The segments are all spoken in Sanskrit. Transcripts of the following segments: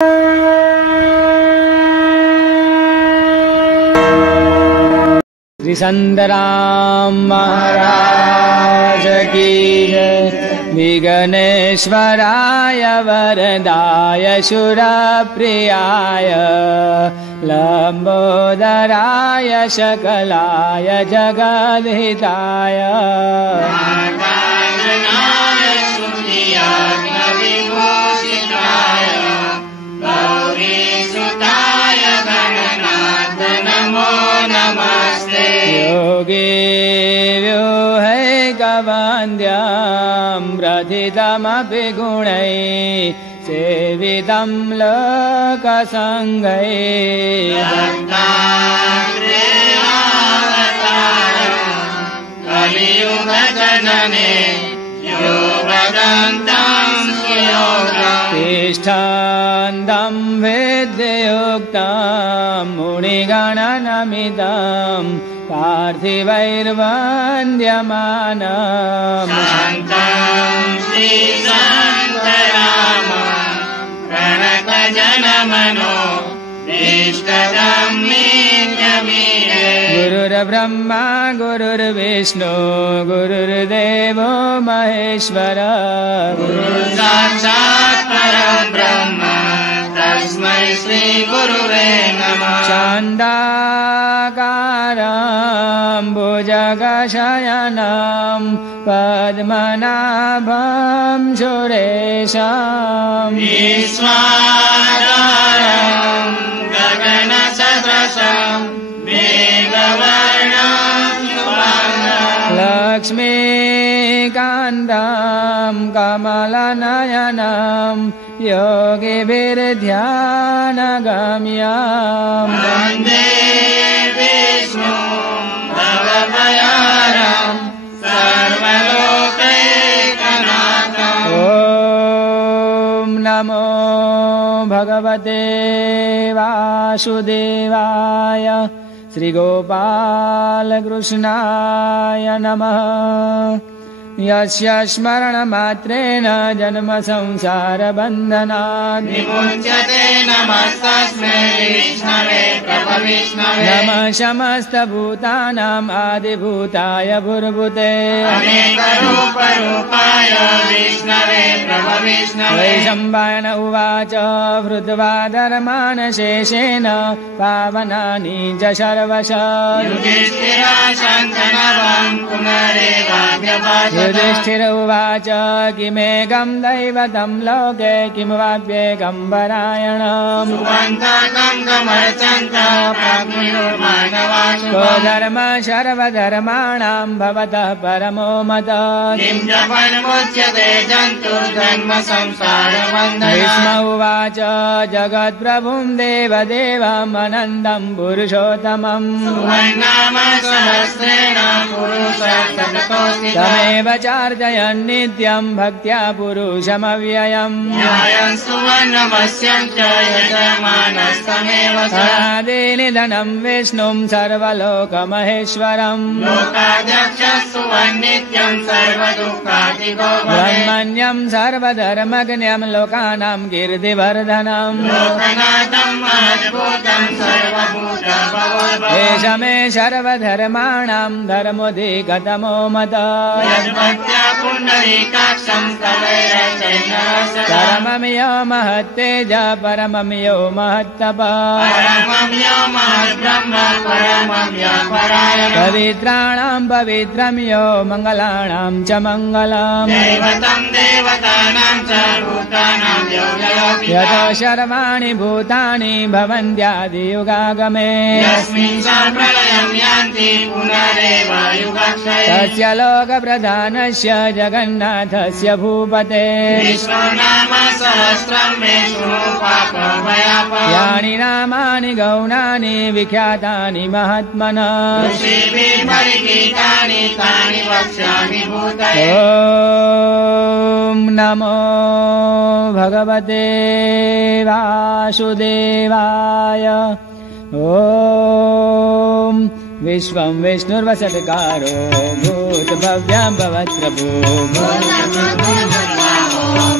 श्री संत राम महाराज की जय। विघ्नेश्वराय वरदाय शूरप्रियाय लंबोदराय सकलाय जगद्हिताय योगीव्यो है गवन्द्यं प्रथितमपि गुणैः सेवितं लोकसङ्गैः कलियुगजनने योगदन्तं सुयोगम् तिष्ठन्तं विद्युक्तं मुनिगणनमितं पार्थिवैर्वन्द्यमानम् शान्तं श्रीशान्तराम प्रणतजनमनो इष्टदं नित्यमीरे। गुरुर्ब्रह्मा गुरुर्विष्णु गुरुर्देवो महेश्वर गुरुर्साक्षात् परं ब्रह्म तस्मै श्री गुरुवे नमः। शान्ताकारं भुजगशयनं पद्मनाभं सुरेशम् ईश्वरं गगनसदृशं मेघवर्णं शुभांगं लक्ष्मीकान्तं कमलनयनं योगिभिर्ध्यानगम्यम् वन्दे विष्णुं भवभयहरं सर्वलोकैकनाथम्। ॐ नमो भगवते वासुदेवाय श्रीगोपालकृष्णाय नमः। यस्य स्मरणमात्रेण जन्म संसारबन्धनात् विमुच्यते नमस्तस्मै विष्णवे प्रभविष्णवे। नमः समस्तभूतानाम् आदिभूताय भूर्भुते अनेकरूपरूपाय विष्णवे प्रभविष्णवे। वैशम्पायन उवाच हृत्वा धर्मान् शेषेण पावनानि च सर्वशः युधिष्ठिरा शन्तनवं पुनरेवाभ्यभाषत। युधिष्ठिर उवाच किमेकं दैवतं लोके किं वाप्येकं परायणम् सुवन्तकं गमर्चन्तः प्राज्ञोर्मानवान् को धर्म सर्वधर्माणां भवतः परमो मतः किं जपन्मुच्यते जन्तुर्जन्म संसारबन्धनात्। भीष्म उवाच जगत्प्रभुं देवदेवम् अनन्तं पुरुषोत्तमम् सुवर्णाम सहस्रेण पुरुषः सततोऽस्ति तमेव चार्जयन् नित्यं भक्त्या पुरुषमव्ययम् न्यायं सुवर्णमस्यं च यजमानस्तमेव स। अनादिनिधनं विष्णुं सर्वलोकमहेश्वरम् लोकाध्यक्षः सुवन्नित्यं सर्वदुःखातिको भवेत्। ब्रह्मण्यं सर्वधर्मज्ञं लोकानां कीर्तिवर्धनम् लोकनाथं महद्भूतं सर्वभूतभवोद्भवम्। एष मे सर्वधर्माणां धर्मोऽधिगतमो मतः यद्भक्त्या पुण्डरीकाक्षं तदैरचैनरसः। परमं यो महत्तेज परमं यो महत्तपः परमं यो महद्ब्रह्म परमं यो परायणः। पवित्राणां पवित्रं यो मङ्गलानां च मङ्गलम् दैवतं देवतानां च भूतानां यो जयोऽपि यतो सर्वाणि भूतानि भवन्त्यादियुगागमे यस्मिन् च प्रलयं यान्ति पुनरेव युगक्षये। तस्य लोकप्रधानस्य जगन्नाथस्य भूपते विष्णो नाम सहस्रं मे शृणु पापभयापहम्। यानि नामानि गौणानि विख्यातानि महात्मनः ऋषिभिः परिगीतानि तानि वक्ष्यामि भूतये। ॐ नमो भगवते वासुदेवाय। ॐ विश्वं विष्णुर्वसत्कारो भूतभव्यं भवत्रभो।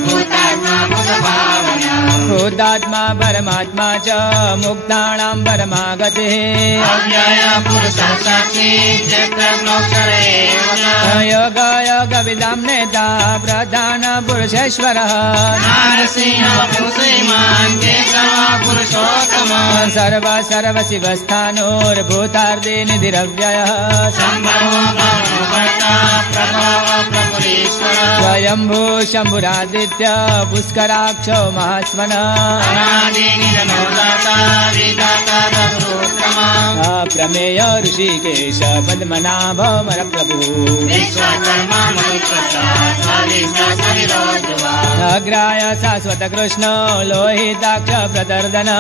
भूतात्मा भूतभावनम् भूतात्मा परमात्मा च मुक्तानां परमागतिः अव्यय पुरुषः साक्षी क्षेत्रज्ञोऽक्षर एव च योग योगविदां नेता प्रधान पुरुषेश्वरः नारसिंह पुरुषैमान् केशव पुरुषोत्तमः सर्व सर्वशिवस्थानोर्भूतार्दे निधिरव्ययः सम्भवो भवनो भर्ता प्रभवो प्रभुरीश्वरः स्वयंभू शम्भुरादित्य पुष्कराक्षो महास्मनः अनादिनिधनो दाता विधाता दत्तोत्तमः अप्रमेय ऋषिकेश पद्मनाभ वरप्रभुः विश्वकर्मा मनुप्रसाद स्वादिष्टासविरोजुवा अग्राय शाश्वत कृष्ण लोहिताक्ष प्रदर्दन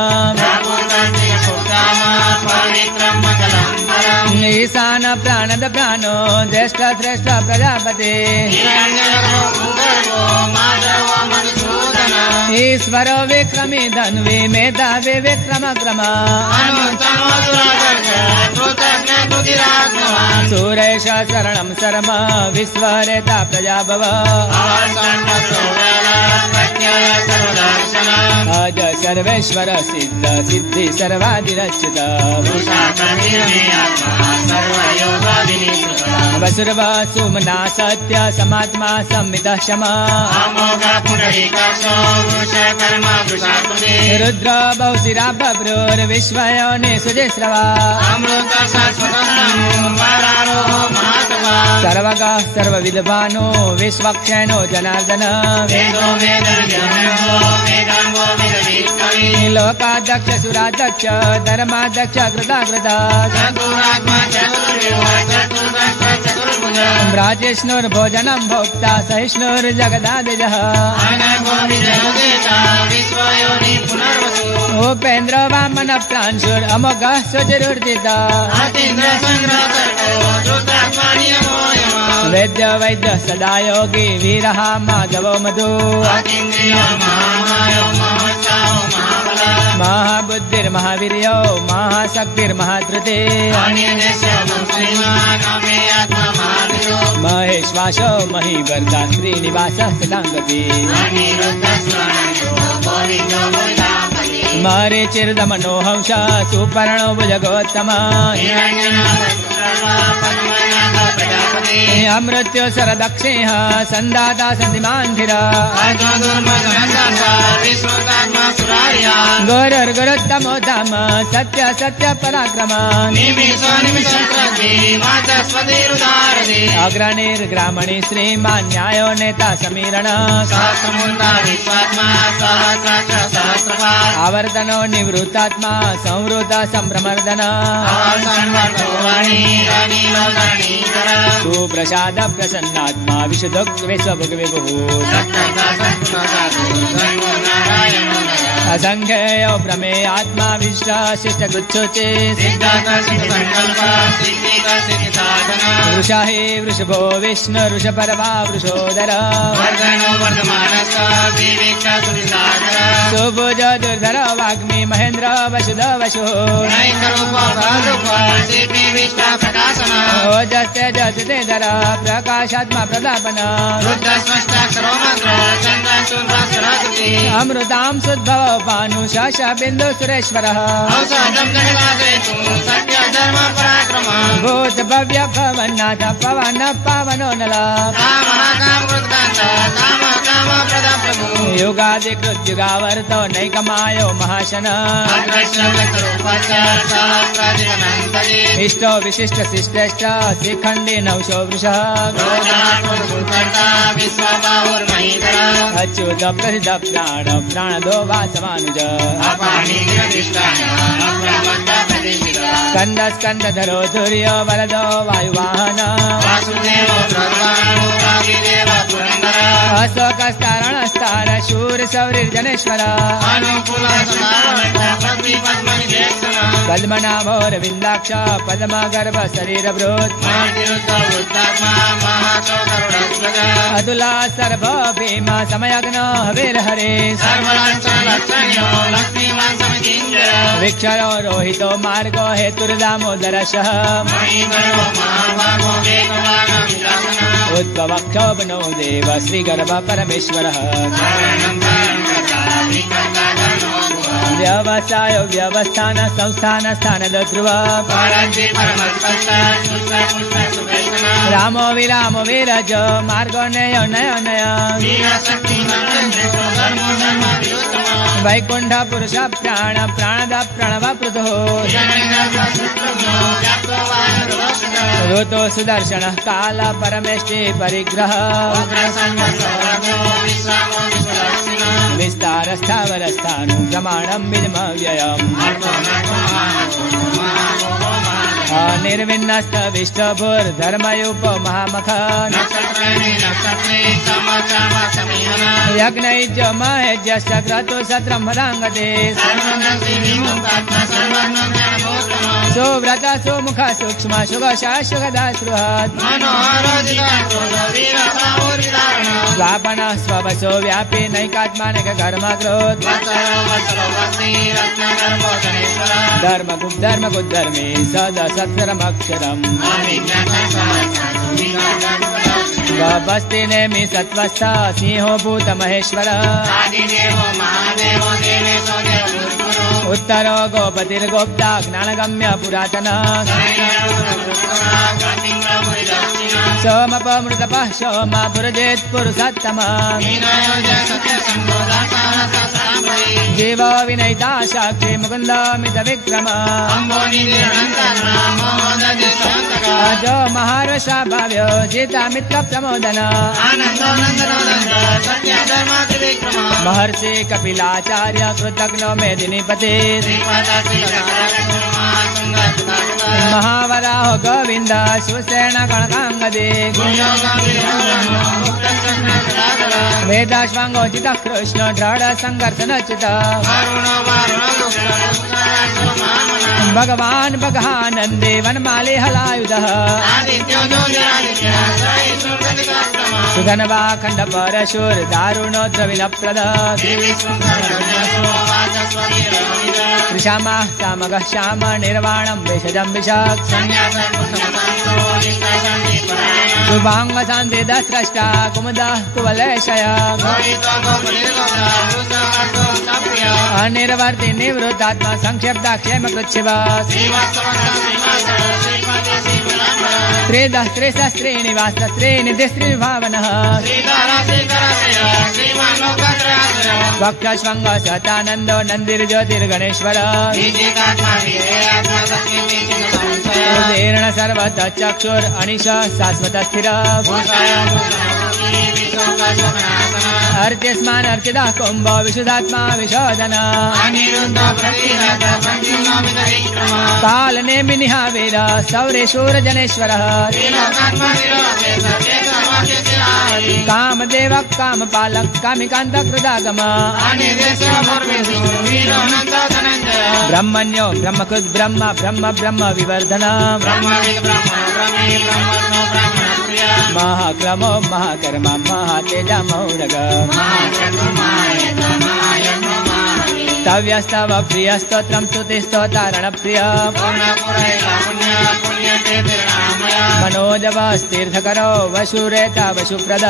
पवित्रं मङ्गलं परम् ईशान प्राणद प्राणो ज्येष्ठ श्रेष्ठ प्रजापते हिरण्यगर्भो भूगर्भो माधवो मधुसूदनः ईश्वर विक्रमी धन्वी मेधावी विक्रम क्रम अनुत्तमो दुरागर्ष कृतज्ञ कृतिरात्मवान् सुरेश शरणं शर्म विश्वरेता प्रजाभव अज सर्वेश्वर सिद्ध सिद्धि सर्वादिरच्युत वसुर्व सुमना सत्य समात्मा संमितः क्षमा रुद्र बहुशिरा बभ्रुर्विश्वयोनि सुजस्रवा सर्वगः सर्वविद्वानो विश्वक्षेणो जनार्दन लोकाध्यक्ष सुराध्यक्ष धर्माध्यक्ष कृताकृता ब्राजिष्णुर्भोजनं भोक्ता सहिष्णुर्जगदादिजः उपेन्द्र वामन प्रांशुर अमोघः सुचिरुर्जिता वेद्य वैद्य सदा योगी वीरः माधवो मधु महाबुद्धिर्महावीर्यो महाशक्तिर्महाधृते महेश्वासो महीवर्ता श्रीनिवासः सदाङ्गति मरीचिर्दमनोहंस सुपर्णो भुजगोत्तम अमृत्यो सरदक्षिणः सन्दाता सन्धिमान्धिरा गुरुर्गुरुत्तमो धाम सत्य सत्य पराक्रम अग्रणीर्ग्रामणी श्रीमान् न्यायो नेता समीरण आवर्तनो निवृत्तात्मा संवृत सम्भ्रमर्दन सुप्रसाद प्रसन्नात्मा विशुद्धो विश्वभुग्विभुः असंख्यो प्रमेयात्मा विशिष्ट शिष्टकृच्छुचे वृषा हि वृषभो विष्णु वृषपर्वा वृषोदर सुभुज दुर्धर वाग्मी महेन्द्र वसुध वशु ओजस्य जते धर प्रकाशात्मा प्रदापन अमृतां सुद्भव भानुशाश बिन्दु सुरेश्वरः भूत भव्य भवन्नाथ पवन पावनो नला युगादिकृत युगावर्तो नैकमायो महाशन इष्टो विशिष्ट शिष्टेष्ट शिखण्डी नवशो वृषः अच्युत प्रसिद्ध प्राण प्राणदो वासवानुज स्कंद स्कंदधरो धुर्यो वरदो वायुवाहन अशोकस्तारणस्तार शूर शौरिर्जनेश्वर पद्मनाभोरविन्दाक्ष पद्मगर्भ शरीरभृत् अतुला सर्व भीमा समयग्नो हविर्हरे विक्षरो रोहितो मार्गो हेतुर्दामोदरशः उद्भवक्षोभनो देव श्रीगर्भ परमेश्वरः व्यवसाय व्यवस्थान संस्थान स्थानद ध्रुव रामो विरामो विरज मार्गो नय नय नय वैकुंठ पुरुष प्राण प्राणद प्रणव पृथो ऋतो सुदर्शन काल परमेष्टि परिग्रह विस्तार स्थावर स्थानु प्रमाणं विनिमव्ययम् निर्विन्नस्त विष्टभुर्धर्मयूप महामख यज्ञैज महेज्यश्च क्रतु सत्रं वदाङ्गते सुव्रत सुमुख सूक्ष्म सुगशा सुगदा सुहृत् स्वापन स्ववसो व्यापी नैकात्मानिक कर्मकृत् धर्मगुद्धर्मे सदा सत्करमक्षरम् वस्ति नेमि सत्वस्थ सिंहो भूत महेश्वर उत्तरो गोपतिर्गोप्ता ज्ञानगम्य पुरातन सोमपमृतपः सोमा पुरजेत् पुरुषोत्तम जीवो विनयिता साक्षी मुकुन्द मित विक्रम अजो महारसा भाव्यो जिता मित्र प्रमोदन महर्षि कपिलाचार्य कृतज्ञो मेदिनीपते महावराहो गोविंद सुसेन गणकांगदे वेदाश्वांगोचित कृष्ण दृढ़ संघर्षण चित भगवान बगहानंदे वनमाले हलायुधः सुधनवा खंड परशुर दारुणो द्रविणप्रद त्रिशामा सामगः श्याम निर्वाणं भेषजं विशाख शुभांग शांति दस्रष्टा कुमुदः कुवलेशय अनिर्वर्ति निवृत्तात्मा संक्षिप्ता क्षेम कृच्छिव त्रिदः त्रिसहस्रेणि वास्तस्त्रीणि तिस्त्रीणि भावनः वक्षश्वंग सतानंदो नंदिर्ज्योतिर्गणेश्वर उदीर्ण सर्वतः चक्षुर अनिश शाश्वत स्थिर अर्च्यस्मान् अर्चितः कुम्भ विशुद्धात्मा विशोधन कालनेमिनिहा वीर सौरेशूरजनेश्वरः कामदेव कामपालक कामिकान्त कृदागम ब्रह्मण्यो ब्रह्मकृत् ब्रह्म ब्रह्म ब्रह्म विवर्धन महाक्रमो महाकर्म महातेज मौरग तव्यस्तव प्रिय स्तोत्रं स्तुतिस्तोतारण प्रिय मनोजव स्तीर्थकरो वशुरेता वशुप्रद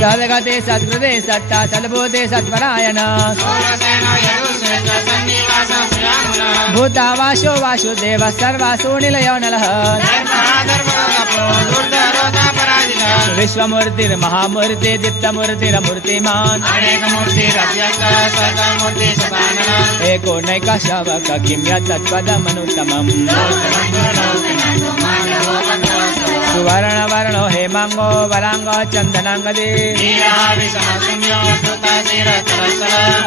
सद्गते सद्गृते सत्ता सद्भूते सत्परायण भूतावासो वासुदेव सर्वासु निलयो नलः विश्वमूर्तिर्महामूर्ति दीप्तमूर्तिरमूर्तिमान् एको नैक शावक किं यत्तत्पदमनुत्तमम् सुवर्णवर्णो हेमांगो वरांगो चंदनांगदे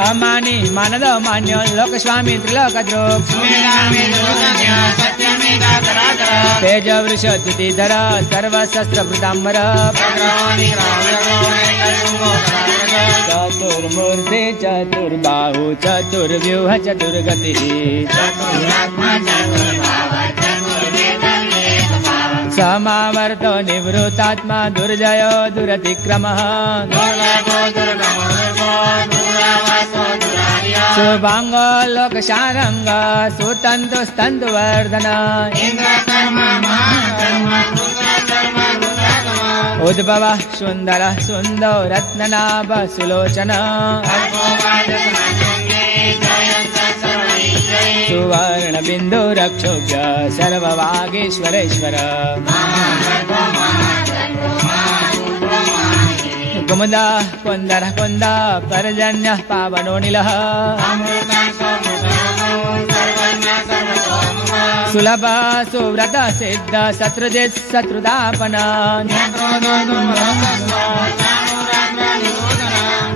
अमानी मानद मान्यो लोकस्वामी त्रिलोकद्रोप तेज वृष द्युतिधर सर्वशस्त्रभृतांबर चतुर्मूर्ति चतुर्बाहु चतुर्व्यूह चतुर्गति समावर्तो निवृत्तात्मा दुर्जयो दुरतिक्रमः शुभांगो लोकशारंग सुतंतु स्तंतुवर्धन उद्भवः सुन्दरः सुन्दो रत्ननाभ सुलोचन सुवर्णबिन्दु रक्षोभ्य सर्ववागीश्वरेश्वर कुमुदा कुन्दरः कुन्द पर्जन्यः पावनोऽनिलः सुलभ सुव्रत सिद्ध शत्रुजित् शत्रुदापन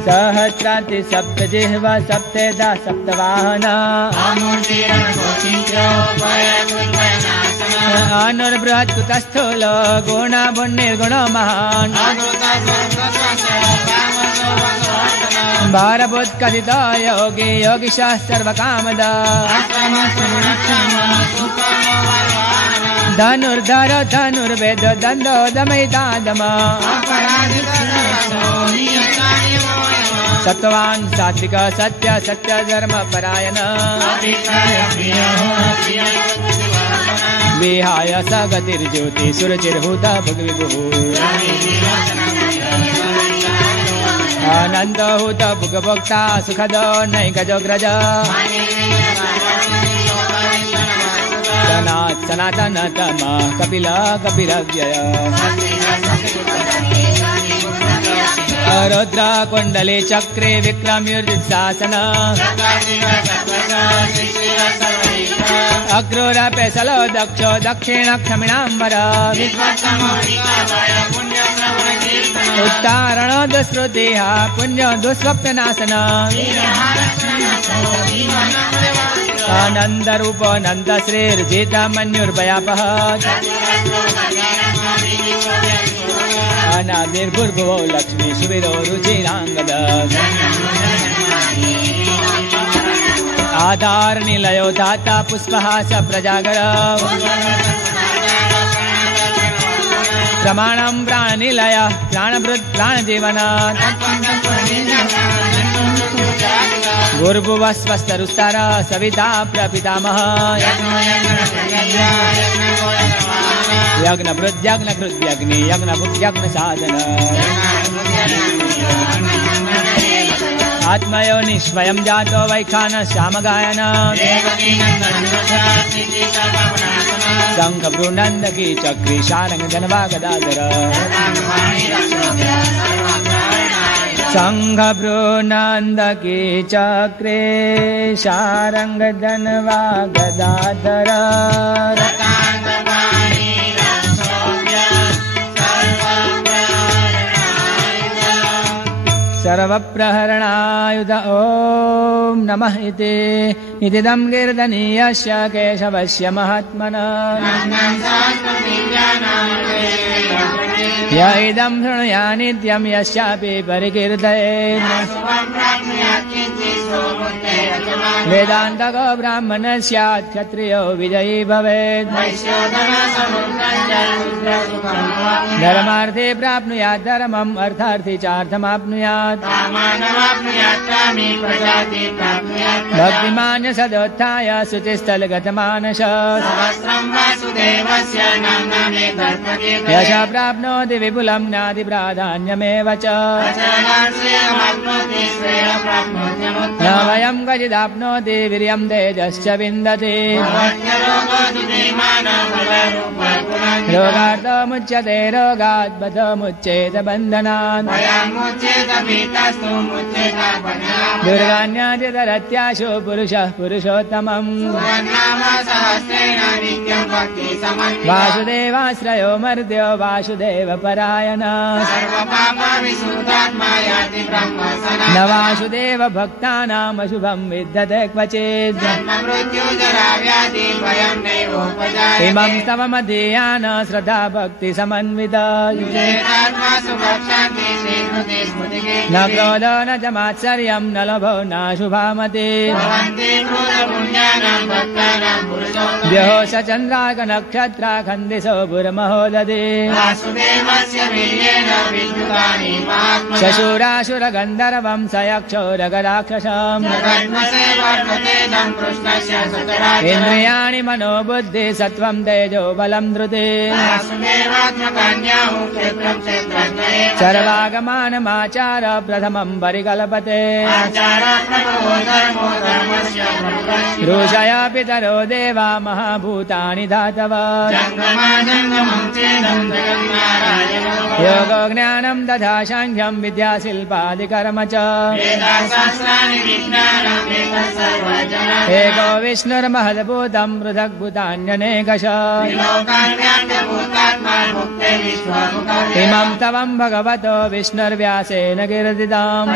सहस्राति सप्तजिह्व सप्तेदा सप्तवाहन अनुर्बृहत् कुतस्थूलो गुणभुन्निर्गुणो महान् भारभूत्कथितो योगी योगिशः सर्वकामदा धनुर्धर धनुर्वेद दन्दो दमयितादम सत्त्वान् सात्विक सत्य सत्य धर्म परायण विहाय स गतिर्ज्योति सुरचिर्भूत भुग्विभुः आनन्दहूत भुगभोक्ता सुखदो नैकजोग्रज सनातनतम कपिल कपिलव्यय रुद्र कुण्डले चक्रे विक्रम्युर्जित्सासन अक्रूरपेसलो दक्षो दक्षिणक्षमिणाम्बर उत्तारणो दुष्कृतिः पुण्यो दुष्स्वप्ननाशन आनन्दरूपो नन्दश्रीर्जितमन्युर्भयापः अनादिर्भुर्भुवो लक्ष्मी सुवीरो रुचिराङ्गद आधारनिलयो दाता पुष्पहास प्रजागर प्रमाणं प्राणनिलय प्राणभृत् प्राणजीवन गुरुभुवः स्वस्तरुस्तर सविता प्रपितामह यज्ञभृद्यज्ञकृद्यग्नि यज्ञभुग्यज्ञसाधन आत्मयोनि स्वयं जातो वैखानः श्यामगायन शङ्खभ्रूनन्दकी चक्री शारङ्गधनवा गदाधर शङ्खभ्रूनन्दकी चक्रे शारङ्गधनवा गदाधर सर्वप्रहरणायुध ॐ नमः इतिदं कीर्तनीयस्य केशवस्य महात्मना य इदं शृणुया नित्यं यस्यापि परिकीर्तयेत् वेदान्तको ब्राह्मणः स्यात् क्षत्रियो विजयी भवेत् धर्मार्थे प्राप्नुयात् धर्मम् अर्थार्थे चार्थमाप्नुयात् भक्तिमान् सदोत्थाय शुचिस्थलगतमानस यश प्राप्नोति विपुलं नादिप्राधान्यमेव च न वयं क्वचिदाप्नोति वीर्यं तेजश्च विन्दति रोगार्थमुच्यते रोगात् बद्धमुच्येत बन्धनात् दुर्गान्यादितरत्याशु पुरुषः पुरुषोत्तमम् वासुदेवाश्रयो मर्त्यो वासुदेवपरायण न वासुदेव भक्तानामशुभं विद्यते क्वचित् इमं स्तवमधीयान श्रद्धा भक्ति समन्विता न क्रोधो न च मात्सर्यं न नभो नाशुभामते भवन्ति भूतपुण्यानां भक्तानां पुरुषोत्तमे द्योष चन्द्रार्कनक्षत्रा खन्दिसो पुरमहोदधे वासुदेवस्य वीर्येण विद्युतानि महात्मनः शशूरासुरगन्धर्वं सयक्षोरगराक्षसम् जगन्मसे वर्तते तं कृष्णस्य सचराचरम् इन्द्रियाणि मनोबुद्धि सत्त्वं तेजो बलं धृते वासुदेवात्मकन्याहु क्षेत्रं क्षेत्रज्ञ एव सर्वागमानमाचार प्रथमं परिकल्पते आचारः प्रभवो धर्मो धर्मस्य प्रभुरस्य ऋषय पितरो देवा महाभूतानि धातव जङ्गमं चेदं जगन्नारायणो योगो ज्ञानं तथा साङ्ख्यं विद्याशिल्पादिकर्म च वेदाशास्त्राणि विज्ञानं वेदसर्वजनम् एको विष्णुर्महद्भूतं पृथग्भूतान्यनेकश लोकान् व्याप्तभूतात्मा मुक्ते विश्वमुखम् इमं तवं भगवतो विष्णुर्व्यासेन कीर्तिताम्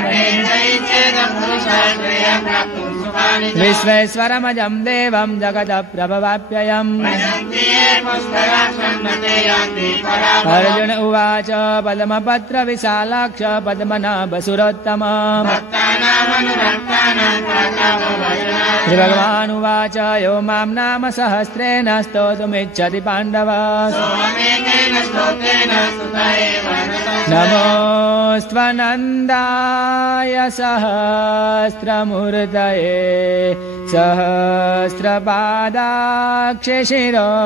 चेदपुरुषाश्रयं प्राप्तुं सुखानि च विश्वेश्वरमजं देवं जगतः प्रभवाप्ययम् भजन्ति ये पुष्कराक्षन्नते यान्ति पराम् अर्जुन उवाच पद्मपत्रविशालाक्ष पद्मनाभसुरोत्तम भक्तानामनुरक्तानां प्रातापो भजनात् श्रीभगवानुवाच यो मां नाम सहस्रेण स्तोतुमिच्छति पाण्डव सोमेतेन स्तोत्रेण स्तुत एव नमोऽस्त्वनन्दाय सहस्रमूर्तये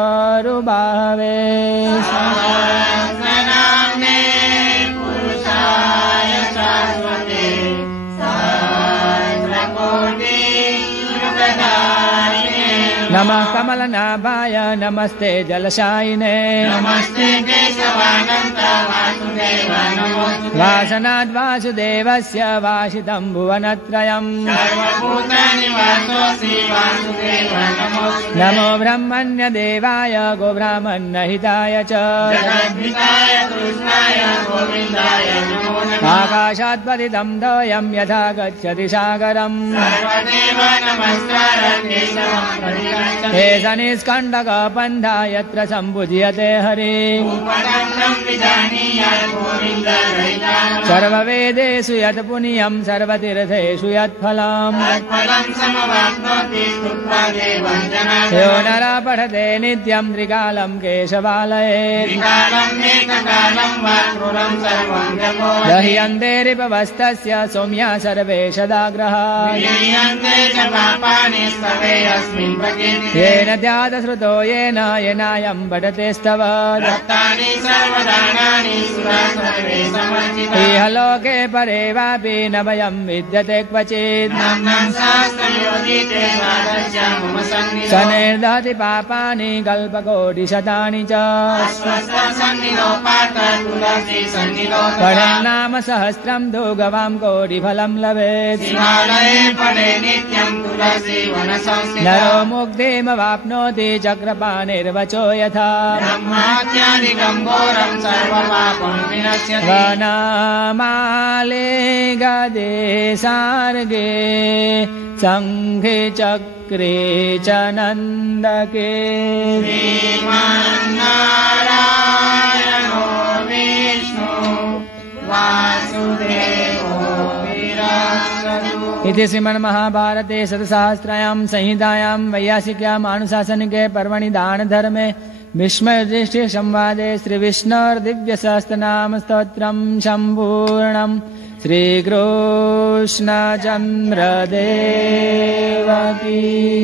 सहस्रपादाक्षशिरोरुबावे सहस्रनाम्ने पुरुषाय शाश्वते सहस्रकोटियुगधारिणे नमः कमलनाभाय नमस्ते जलशायिने नमस्ते केशवानन्त वासुदेव नमोऽस्तुते वासनाद्वासुदेवस्य वासितं भुवनत्रयम् सर्वभूतानि वासोऽसि वासुदेव नमोऽस्तुते नमो ब्रह्मण्यदेवाय गोब्राह्मण्यहिताय च जगद्धिताय कृष्णाय गोविन्दाय नमो नमः आकाशात्पतितं तोयं यथा गच्छति सागरम् सर्वदेव नमस्कारं केशवं प्रतिगच्छति एष निष्कण्टकपन्था यत्र सम्पूज्यते हरि उपदन्तं विजानीयात् गोविन्दरहितान् सर्ववेदेषु यत् पुण्यं सर्वतीर्थेषु यत्फलम् तत्फलं समवाप्नोति स्तुत्वा देवं जनार्दनम् यो नरः पठते नित्यं त्रिकालं केशवालये त्रिकालम् एककालं वा क्रूरं सर्वं जपो दह्यन्तेरिपवस्तस्य सौम्या सर्वे सदाग्रहा विलीयन्ते च पापानि स्तवे अस्मिन् प्रकीर्तिते येन ध्यातश्रुतो येन येनायं पठतेस्तव रक्तानि सर्वदानानि सुरा सर्वे समर्चिता इह लोके परे वापि न भयं विद्यते क्वचित् नाम्नां शास्त्रयोजिते वादस्य मम सन्निधौ सनिर्दहति पापानि कल्पकोटिशतानि च अस्वस्थसन्निधौ पार्थ तुलसी सन्निधौ पठन्नाम सहस्रं तु गवां कोटिफलं लभेत् शिवालये पठे नित्यं तुलसी वनसंस्थितौ नरो मुक्तिमवाप्नोति चक्रपाणिर्वचो यथा ब्रह्मात्यादिकं घोरं सर्वपापं विनश्यति वनामाले गदे सार्गे सङ्घे चक्रे च नन्दके श्रीमन्नारायणो विष्णु वासुदेवो विराजतु इति श्रीमन्महाभारते शतसहस्रायां संहितायां वैयासिक्याम् अनुशासनिके पर्वणि दानधर्मे भीष्मयुधिष्ठिरसंवादे श्रीविष्णोर्दिव्यसहस्रनामस्तोत्रं सम्पूर्णम् श्रीकृष्णचन्द्रदेव की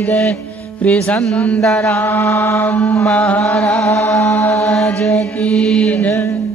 जय श्रीसन्दराम महाराज की जय।